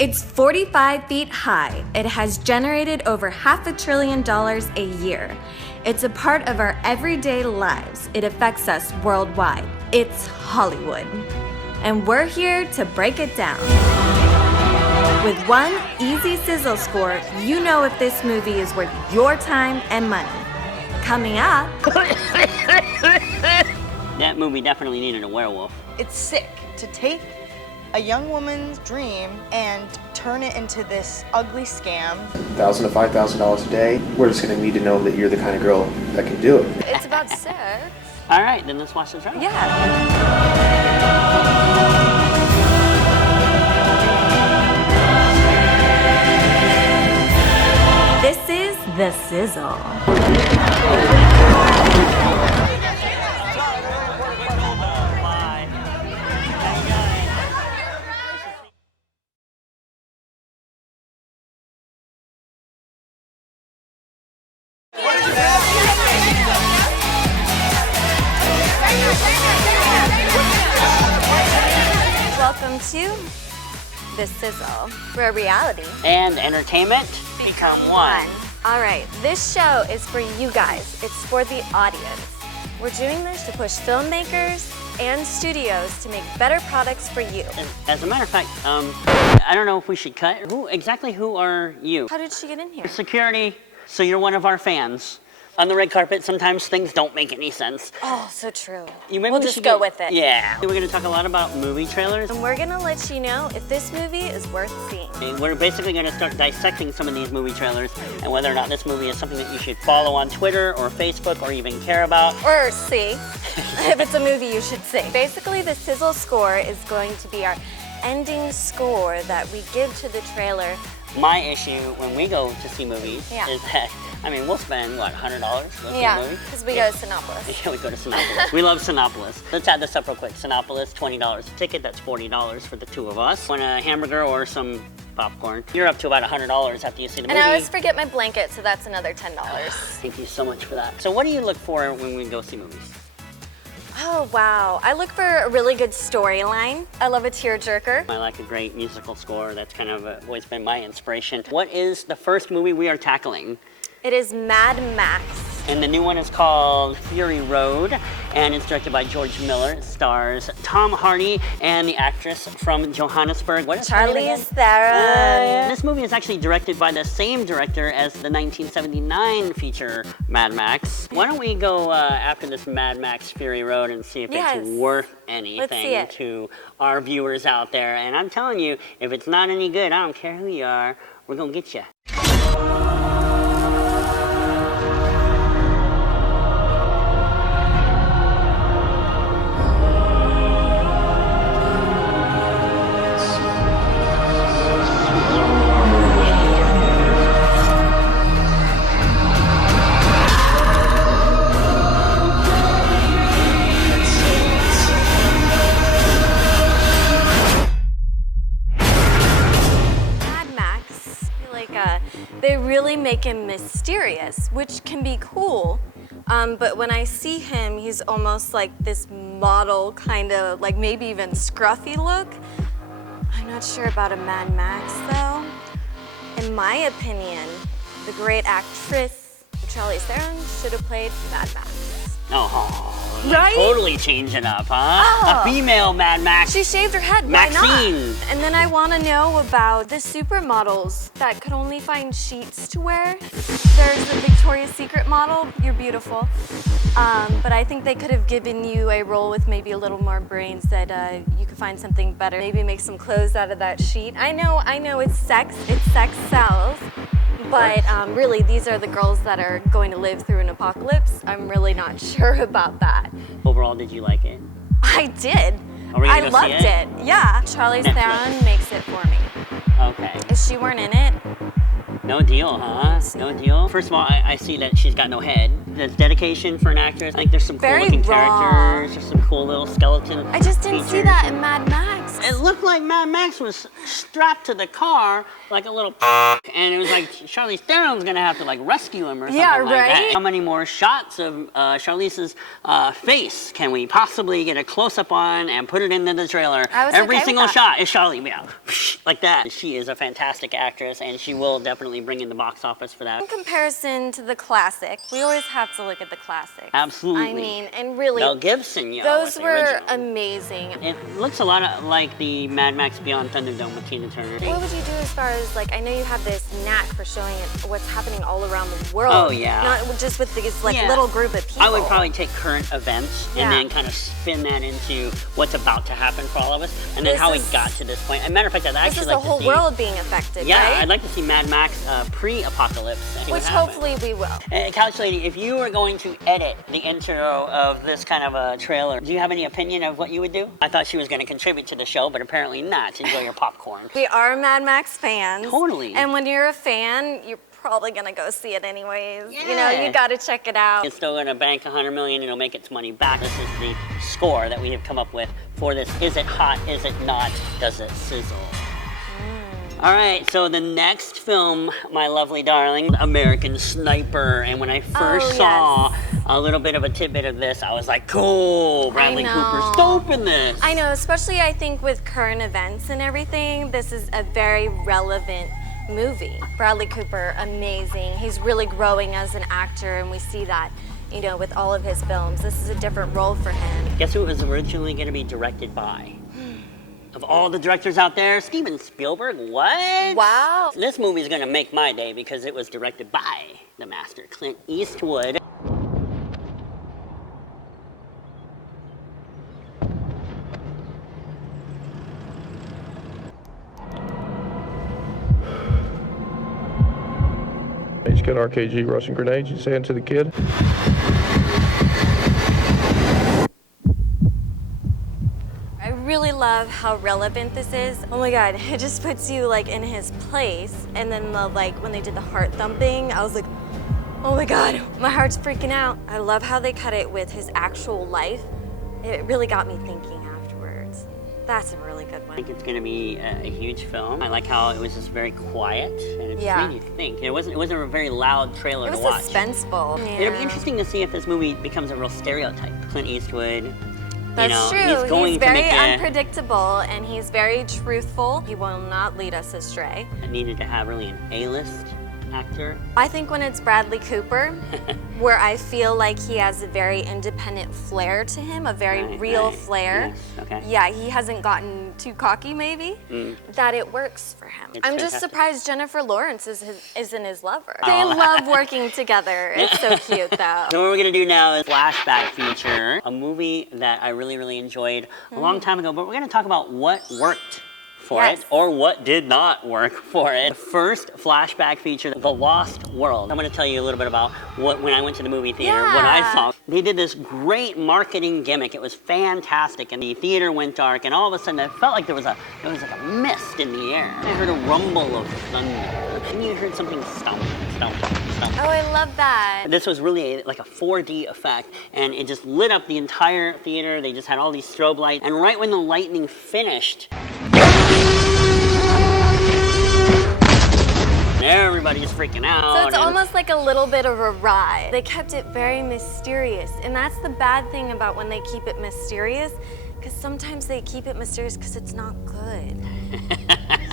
It's 45 feet high. It has generated over $500 billion a year. It's a part of our everyday lives. It affects us worldwide. It's Hollywood. And we're here to break it down. With one easy sizzle score, you know if this movie is worth your time and money. Coming up... That movie definitely needed a werewolf. It's sick to take a young woman's dream and turn it into this ugly scam. $1,000 to $5,000 a day. We're just gonna need to know that you're the kind of girl that can do it. It's about sex. All right, then let's watch the trailer. Yeah. This is The Sizzle. Welcome to The Sizzle, where reality And entertainment become one. All right, this show is for you guys. It's for the audience. We're doing this to push filmmakers and studios to make better products for you. As a matter of fact, I don't know if we should cut. Who are you? How did she get in here? Security, so you're one of our fans. On the red carpet, sometimes things don't make any sense. Oh, so true. We'll just go with it. Yeah. We're going to talk a lot about movie trailers. And we're going to let you know if this movie is worth seeing. We're basically going to start dissecting some of these movie trailers and whether or not this movie is something that you should follow on Twitter or Facebook or even care about. Or see, if it's a movie you should see. Basically, the Sizzle score is going to be our ending score that we give to the trailer. My issue when we go to see movies is that, we'll spend, what, $100 to see a movie? Because we go to Cinépolis. Yeah, we go to Cinépolis. We love Cinépolis. Let's add this up real quick. Cinépolis, $20 a ticket. That's $40 for the two of us. Want a hamburger or some popcorn? You're up to about $100 after you see the movie. And I always forget my blanket, so that's another $10. Thank you so much for that. So what do you look for when we go see movies? Oh, wow. I look for a really good storyline. I love a tearjerker. I like a great musical score. That's kind of always been my inspiration. What is the first movie we are tackling? It is Mad Max. And the new one is called Fury Road, and it's directed by George Miller. It stars Tom Hardy and the actress from Johannesburg. What is Charlize Theron. This movie is actually directed by the same director as the 1979 feature Mad Max. Why don't we go after this Mad Max Fury Road and see if it's worth anything to our viewers out there. And I'm telling you, if it's not any good, I don't care who you are, we're gonna get you. They really make him mysterious, which can be cool. But when I see him, he's almost like this model kind of, like maybe even scruffy look. I'm not sure about a Mad Max though. In my opinion, the great actress Charlize Theron should have played Mad Max. Oh, right? Totally changing it up, huh? A female Mad Max. She shaved her head, Maxine. Why not? And then I want to know about the supermodels that could only find sheets to wear. There's the Victoria's Secret model, you're beautiful. But I think they could have given you a role with maybe a little more brains that you could find something better. Maybe make some clothes out of that sheet. I know, it's sex sells. But really, these are the girls that are going to live through an apocalypse. I'm really not sure about that. Overall, did you like it? I did. I loved it. Yeah. Charlize Theron makes it for me. Okay. If she weren't in it, no deal, huh? No deal. First of all, I see that she's got no head. There's dedication for an actress. I think there's some cool looking characters. There's some cool little skeleton. I just didn't see that in Mad Max. It looked like Mad Max was strapped to the car like a little and it was like Charlize Theron's gonna have to like rescue him or something like that. How many more shots of Charlize's face can we possibly get a close-up on and put it into the trailer? Every single shot is Charlize, yeah, like that. She is a fantastic actress and she will definitely bring in the box office for that. In comparison to the classic, we always have to look at the classic. Absolutely. I mean, and really, Mel Gibson, those were amazing. It looks a lot like the Mad Max Beyond Thunderdome with Tina Turner. What would you do as far as, like, I know you have this knack for showing it what's happening all around the world. Oh, yeah. Not just with these, like, little group of people. I would probably take current events and then kind of spin that into what's about to happen for all of us, and then how we got to this point. As a matter of fact, I'd actually like to see... This is the whole world being affected, yeah, right? I'd like to see Mad Max pre-apocalypse. Which hopefully we will. Couch Lady, if you were going to edit the intro of this kind of a trailer, do you have any opinion of what you would do? I thought she was going to contribute to the show, but apparently not. Enjoy your popcorn. We are Mad Max fans. Totally. And when you're a fan, you're probably gonna go see it anyways. Yeah. You know, you gotta check it out. It's still gonna bank $100 million and it'll make its money back. This is the score that we have come up with for this. Is it hot? Is it not? Does it sizzle? All right, so the next film, my lovely darling, American Sniper. And when I first saw a little bit of a tidbit of this, I was like, cool, Bradley Cooper's dope in this. I know, especially I think with current events and everything, this is a very relevant movie. Bradley Cooper, amazing. He's really growing as an actor, and we see that, you know, with all of his films. This is a different role for him. Guess who it was originally going to be directed by? Of all the directors out there, Steven Spielberg. What? Wow. This movie is going to make my day because it was directed by the master, Clint Eastwood. He's got RKG Russian grenades, you saying to the kid? I really love how relevant this is. Oh my God, it just puts you like in his place. And then when they did the heart thumping, I was like, oh my God, my heart's freaking out. I love how they cut it with his actual life. It really got me thinking afterwards. That's a really good one. I think it's going to be a huge film. I like how it was just very quiet and it just made you think. It wasn't a very loud trailer to watch. It was suspenseful. Yeah. It'll be interesting to see if this movie becomes a real stereotype. Clint Eastwood. That's true. He's very unpredictable and he's very truthful. He will not lead us astray. I needed to have really an A-list actor. I think when it's Bradley Cooper, where I feel like he has a very independent flair to him, a very real flair. Yes. Okay. Yeah, he hasn't gotten too cocky maybe, that it works for him. I'm just surprised Jennifer Lawrence isn't his lover. They love working together. It's so cute though. So what we're gonna do now is flashback feature, a movie that I really, really enjoyed a long time ago, but we're gonna talk about what worked for it, or what did not work for it. The first flashback feature, The Lost World. I'm gonna tell you a little bit about when I went to the movie theater, what I saw. They did this great marketing gimmick. It was fantastic, and the theater went dark, and all of a sudden it felt like there was like a mist in the air. I heard a rumble of thunder, and you heard something stomp, stomp, stomp. Oh, I love that. This was really like a 4D effect, and it just lit up the entire theater. They just had all these strobe lights, and right when the lightning finished, everybody's freaking out. So it's almost like a little bit of a ride. They kept it very mysterious, and that's the bad thing about when they keep it mysterious, because sometimes they keep it mysterious because it's not good.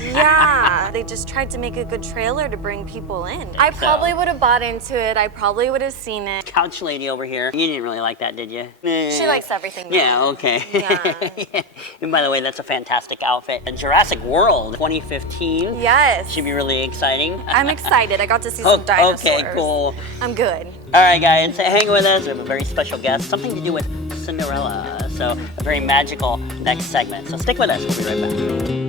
Yeah, they just tried to make a good trailer to bring people in. I probably would have bought into it. I probably would have seen it. Couch Lady over here, you didn't really like that, did you? She likes everything. Though. Yeah, okay. Yeah. And by the way, that's a fantastic outfit. Jurassic World 2015. Yes. Should be really exciting. I'm excited. I got to see some dinosaurs. Okay, cool. I'm good. All right, guys, hang with us. We have a very special guest, something to do with Cinderella. So a very magical next segment. So stick with us. We'll be right back.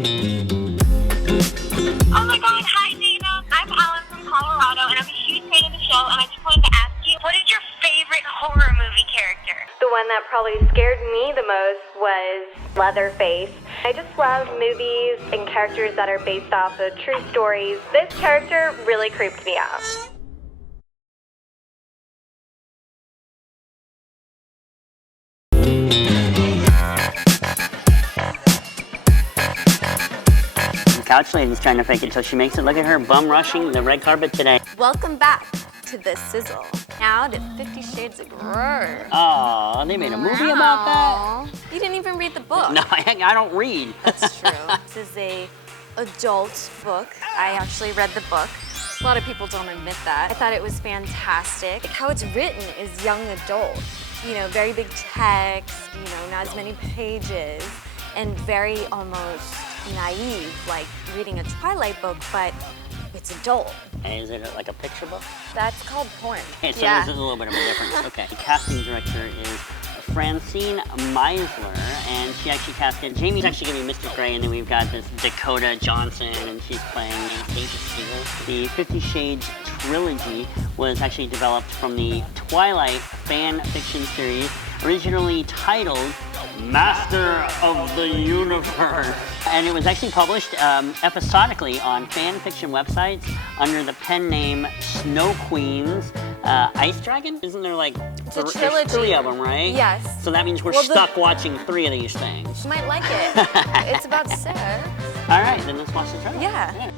Oh my God, hi Dana. I'm Alan from Colorado and I'm a huge fan of the show and I just wanted to ask you, what is your favorite horror movie character? The one that probably scared me the most was Leatherface. I just love movies and characters that are based off of true stories. This character really creeped me out. couch lady's trying to fake it till she makes it. Look at her bum rushing the red carpet today. Welcome back to The Sizzle. Now to 50 Shades of Grey. Oh, they made a movie about that? You didn't even read the book. No, I don't read. That's true. This is a adult book. I actually read the book. A lot of people don't admit that. I thought it was fantastic. How it's written is young adult. You know, very big text, you know, not as many pages, and very almost naive, like reading a Twilight book, but it's adult. And is it like a picture book? That's called porn. Okay, so there's a little bit of a difference. Okay, the casting director is Francine Meisler, and she actually casted, Jamie's actually gonna be Mr. Grey, and then we've got this Dakota Johnson, and she's playing Anastasia Steele. The 50 Shades trilogy was actually developed from the Twilight fan fiction series, originally titled Master of the Universe. And it was actually published episodically on fan fiction websites under the pen name Snow Queens. Ice Dragon? Isn't there like it's a trilogy. There's 3 of them, right? Yes. So that means we're stuck watching 3 of these things. You might like it. It's about sex. All right, then let's watch the trailer. Yeah.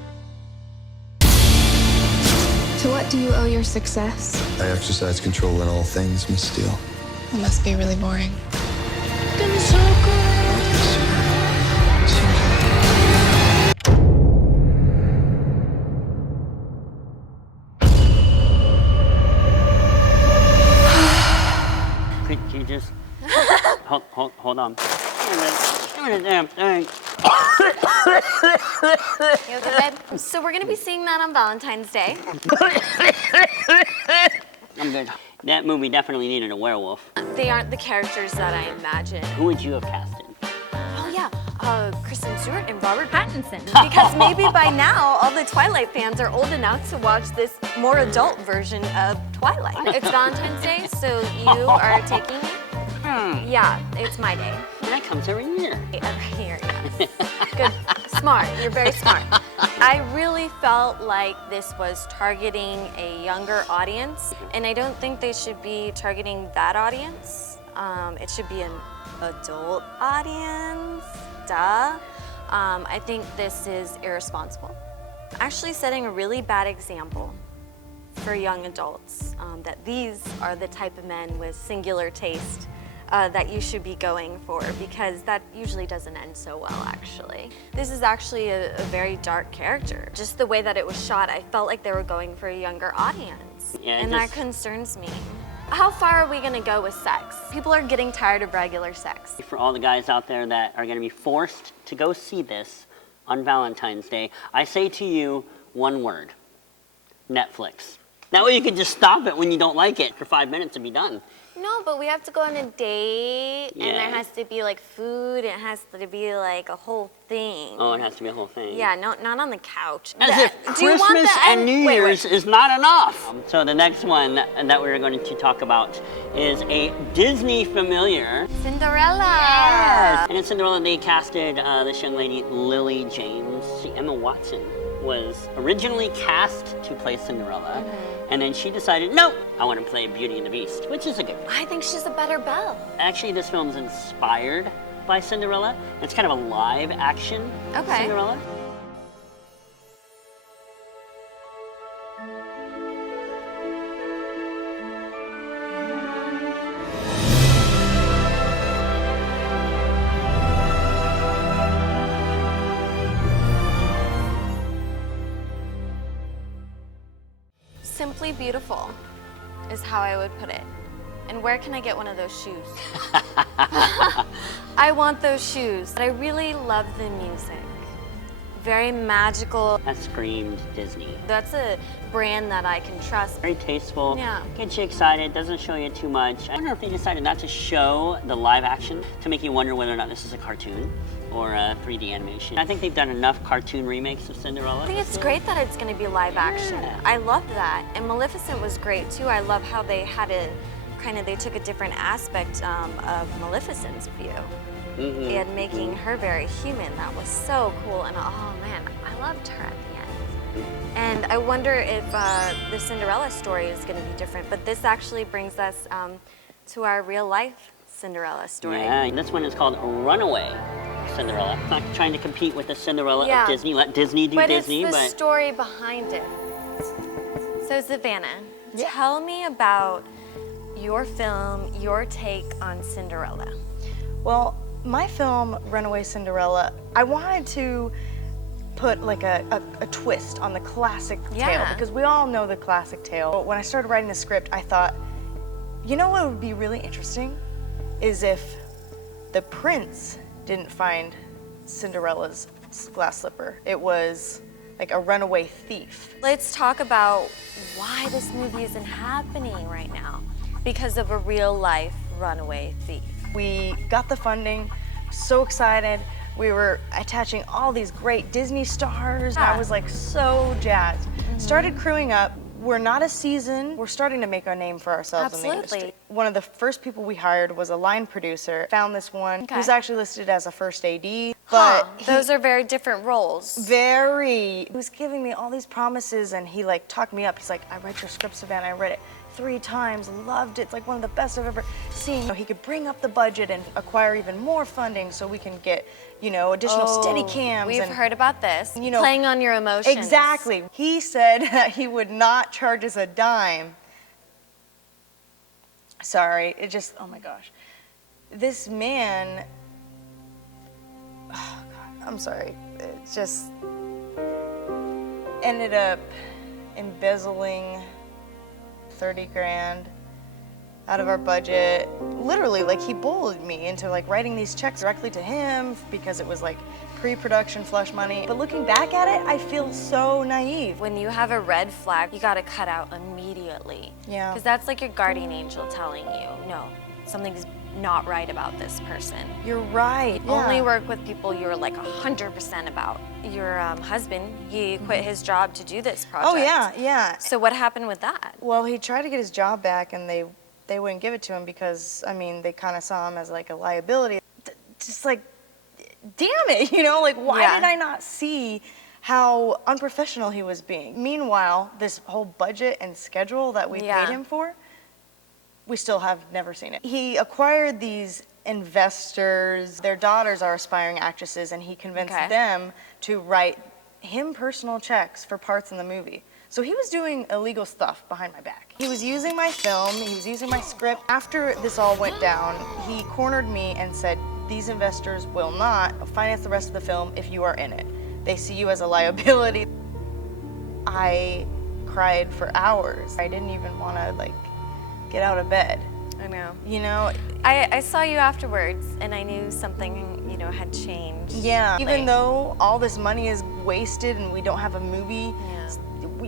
To what do you owe your success? I exercise control in all things, Miss Steele. It must be really boring. Could you just hold on? Damn thing. You okay, babe? So we're gonna be seeing that on Valentine's Day. I'm good. That movie definitely needed a werewolf. They aren't the characters that I imagine. Who would you have casted? Oh yeah, Kristen Stewart and Robert Pattinson. Because maybe by now all the Twilight fans are old enough to watch this more adult version of Twilight. It's Valentine's Day, so you are taking me? Yeah, it's my day. That comes every year. Every year, yes. Good, smart, you're very smart. I really felt like this was targeting a younger audience, and I don't think they should be targeting that audience. It should be an adult audience, duh. I think this is irresponsible. Actually setting a really bad example for young adults, that these are the type of men with singular taste that you should be going for, because that usually doesn't end so well, actually. This is actually a very dark character. Just the way that it was shot, I felt like they were going for a younger audience, and that concerns me. How far are we gonna go with sex? People are getting tired of regular sex. For all the guys out there that are gonna be forced to go see this on Valentine's Day, I say to you one word: Netflix. That way you can just stop it when you don't like it for 5 minutes and be done. No, but we have to go on a date, and there has to be like food, it has to be like a whole thing. Oh, it has to be a whole thing. Yeah, no, not on the couch. As if Christmas and New Year's is not enough. So the next one that we're going to talk about is a Disney familiar. Cinderella. Yes. And in Cinderella, they casted this young lady, Lily James. Emma Watson was originally cast to play Cinderella, and then she decided, nope, I want to play Beauty and the Beast, which is a good thing. I think she's a better Belle. Actually, this film is inspired by Cinderella. It's kind of a live action Cinderella. Simply beautiful is how I would put it. And where can I get one of those shoes? I want those shoes. But I really love the music. Very magical. That screamed Disney. That's a brand that I can trust. Very tasteful. Yeah. Gets you excited, doesn't show you too much. I wonder if they decided not to show the live action to make you wonder whether or not this is a cartoon or a 3D animation. I think they've done enough cartoon remakes of Cinderella. I think it's great that it's going to be live action. I love that. And Maleficent was great too. I love how they had a they took a different aspect of Maleficent's view. And making her very human. That was so cool. And oh man, I loved her at the end. And I wonder if the Cinderella story is going to be different. But this actually brings us to our real life Cinderella story. Yeah, this one is called Runaway. Cinderella. It's not trying to compete with the Cinderella Yeah. of Disney. Let Disney do But Disney, it's the but story behind it. So Savannah, tell me about your film, your take on Cinderella. Well, my film, Runaway Cinderella, I wanted to put like a twist on the classic tale, Yeah. because we all know the classic tale. But when I started writing the script, I thought, you know what would be really interesting is if the prince didn't find Cinderella's glass slipper. It was like a runaway thief. Let's talk about why this movie isn't happening right now. Because of a real life runaway thief. We got the funding, so excited. We were attaching all these great Disney stars. And I was like so jazzed. Started crewing up. We're not a season. We're starting to make our name for ourselves in the industry. Absolutely. One of the first people we hired was a line producer. Found this one. He was actually listed as a first AD. But Those are very different roles. he was giving me all these promises, and he like talked me up. He's like, I read your script, Savannah. I read it 3 times, loved it. It's like one of the best I've ever seen. He could bring up the budget and acquire even more funding so we can get, you know, additional steady cams. We've heard about this. You know, playing on your emotions. Exactly. He said that he would not charge us a dime. Sorry, it just, oh my gosh. This man, oh God, I'm sorry. It just ended up embezzling 30 grand out of our budget. Literally, like, he bullied me into like writing these checks directly to him because it was like pre-production flush money. But looking back at it, I feel so naive. When you have a red flag, you gotta cut out immediately. Yeah. Because that's like your guardian angel telling you, no, something's not right about this person. You're right. Only work with people you're like 100% about. Your husband, he quit his job to do this project. Oh yeah, yeah. So what happened with that? Well, he tried to get his job back, and they wouldn't give it to him because, I mean, they kind of saw him as like a liability. Just like, damn it, you know, like, why did I not see how unprofessional he was being? Meanwhile, this whole budget and schedule that we paid him for, we still have never seen it. He acquired these investors. Their daughters are aspiring actresses, and he convinced them to write him personal checks for parts in the movie. So he was doing illegal stuff behind my back. He was using my film, he was using my script. After this all went down, he cornered me and said, these investors will not finance the rest of the film if you are in it. They see you as a liability. I cried for hours. I didn't even want to like get out of bed. I know. You know? I saw you afterwards, and I knew something, you know, had changed. Yeah. Even though all this money is wasted and we don't have a movie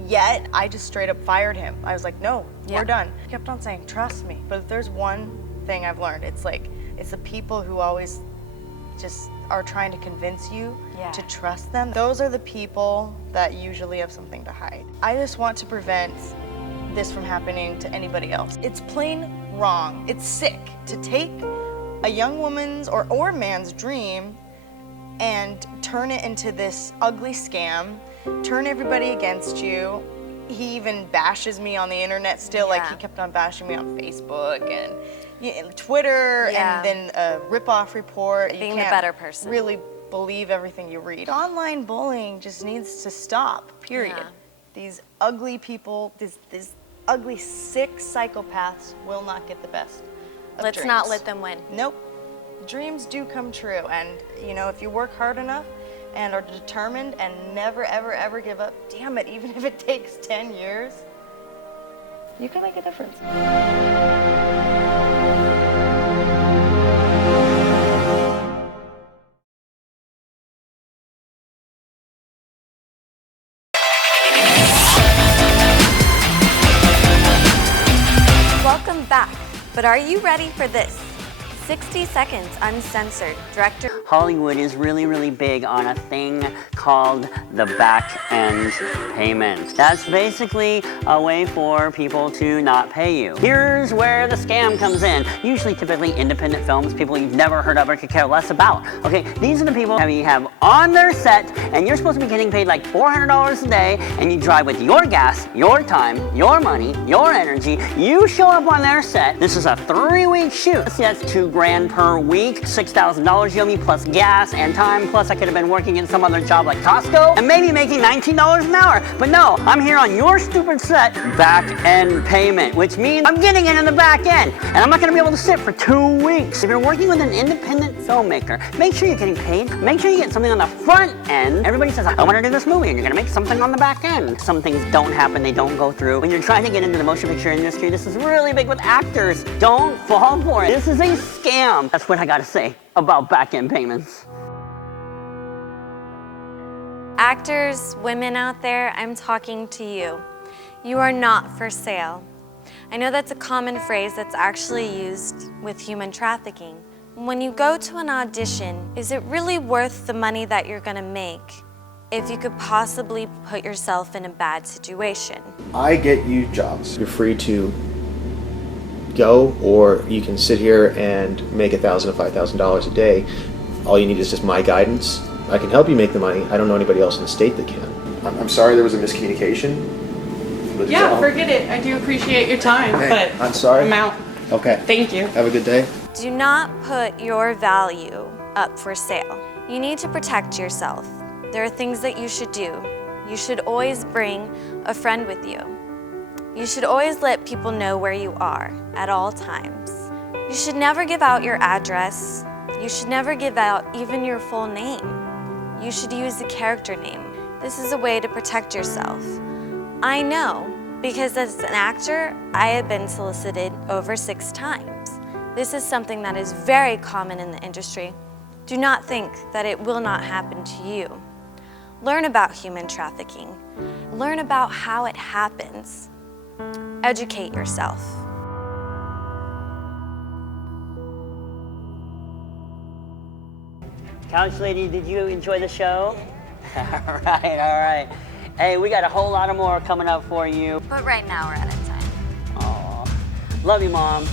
yet, I just straight up fired him. I was like, no, we're done. He kept on saying, trust me. But if there's one thing I've learned, it's like, it's the people who always just are trying to convince you to trust them. Those are the people that usually have something to hide. I just want to prevent this from happening to anybody else. It's plain wrong. It's sick to take a young woman's or man's dream and turn it into this ugly scam, turn everybody against you. He even bashes me on the internet still, like he kept on bashing me on Facebook and Twitter, and then a rip-off report. Being you the can't better person. really believe everything you read. Online bullying just needs to stop, period. Yeah. These ugly people, these ugly, sick psychopaths will not get the best of Let's dreams. not let them win. Nope. Dreams do come true, and you know, if you work hard enough and are determined and never, ever, ever give up, damn it, even if it takes 10 years, you can make a difference. Welcome back. But are you ready for this? 60 seconds uncensored. Director Hollywood is really, really big on a thing called the back end payment. That's basically a way for people to not pay you. Here's where the scam comes in. Usually, typically independent films, people you've never heard of or could care less about. Okay, these are the people that you have on their set, and you're supposed to be getting paid like $400 a day, and you drive with your gas, your time, your money, your energy. You show up on their set. This is a 3-week shoot. See, that's $2,000 per week, $6,000 you owe me plus plus gas and time, plus I could have been working in some other job like Costco and maybe making $19 an hour. But no, I'm here on your stupid set back-end payment, which means I'm getting it in the back end, and I'm not gonna be able to sit for 2 weeks. If you're working with an independent filmmaker, make sure you're getting paid, make sure you get something on the front end. Everybody says, I wanna do this movie, and you're gonna make something on the back end. Some things don't happen, they don't go through. When you're trying to get into the motion picture industry, this is really big with actors. Don't fall for it. This is a scam. That's what I gotta say about back-end payments. Actors, women out there, I'm talking to you. You are not for sale. I know that's a common phrase that's actually used with human trafficking. When you go to an audition, is it really worth the money that you're gonna make if you could possibly put yourself in a bad situation? I get you jobs. You're free to go, or you can sit here and make $1,000 to $5,000 a day. All you need is just my guidance. I can help you make the money. I don't know anybody else in the state that can. I'm sorry there was a miscommunication. Yeah, forget it. I do appreciate your time, but I'm sorry. I'm out. Okay. Thank you. Have a good day. Do not put your value up for sale. You need to protect yourself. There are things that you should do. You should always bring a friend with you. You should always let people know where you are at all times. You should never give out your address. You should never give out even your full name. You should use a character name. This is a way to protect yourself. I know, because as an actor, I have been solicited over 6 times. This is something that is very common in the industry. Do not think that it will not happen to you. Learn about human trafficking. Learn about how it happens. Educate yourself. Couch lady, did you enjoy the show? All right. Hey, we got a whole lot more coming up for you. But right now we're out of time. Aw, love you, Mom.